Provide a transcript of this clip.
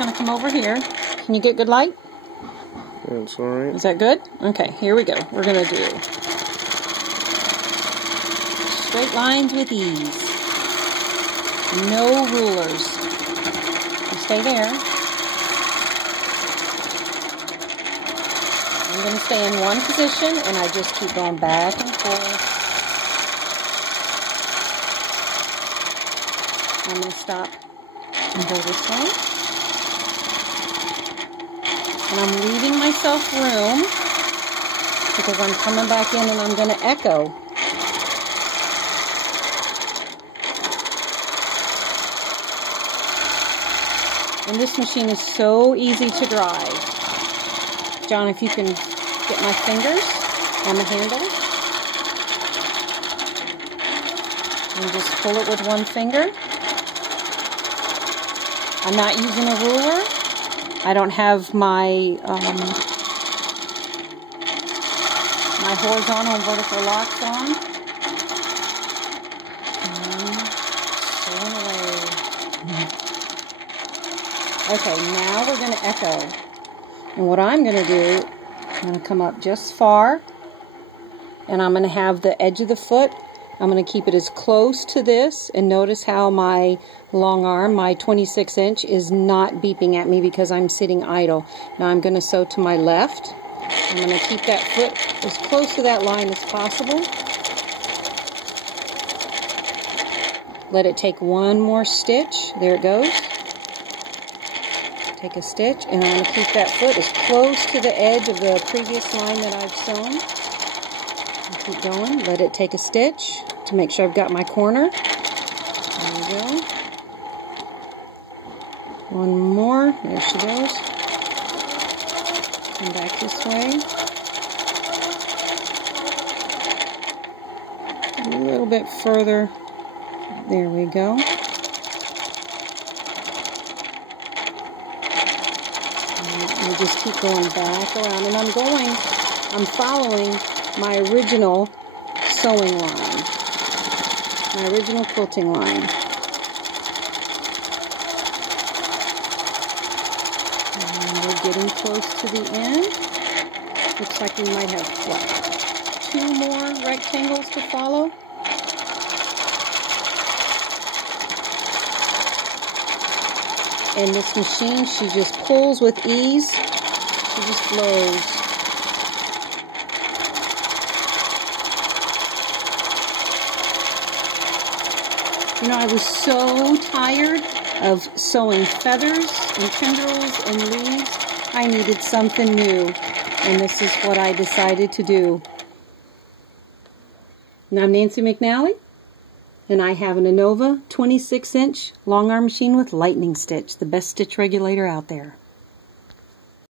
going to come over here. Can you get good light? That's alright. Is that good? Okay, here we go. We're going to do straight lines with ease. No rulers. You stay there. I'm going to stay in one position, and I just keep going back and forth. I'm going to stop and go this way. And I'm leaving myself room because I'm coming back in and I'm going to echo. And this machine is so easy to drive. John, if you can get my fingers on the handle and just pull it with one finger. I'm not using a ruler. I don't have my my horizontal and vertical locks on. Okay, now we're going to echo. And what I'm going to do, I'm going to come up just far, and I'm going to have the edge of the foot, I'm going to keep it as close to this, and notice how my long arm, my 26 inch, is not beeping at me because I'm sitting idle. Now I'm going to sew to my left. I'm going to keep that foot as close to that line as possible. Let it take one more stitch. There it goes. Take a stitch, and I'm going to keep that foot as close to the edge of the previous line that I've sewn. And keep going. Let it take a stitch to make sure I've got my corner. There we go. One more. There she goes. Come back this way. A little bit further. There we go. And just keep going back around. And I'm following my original sewing line. My original quilting line. And we're getting close to the end. Looks like we might have, what, 2 more rectangles to follow. And this machine, she just pulls with ease. She just flows. You know, I was so tired of sewing feathers and tendrils and leaves. I needed something new. And this is what I decided to do. And I'm Nancy McNally. And I have an Innova 26 inch long arm machine with lightning stitch, the best stitch regulator out there.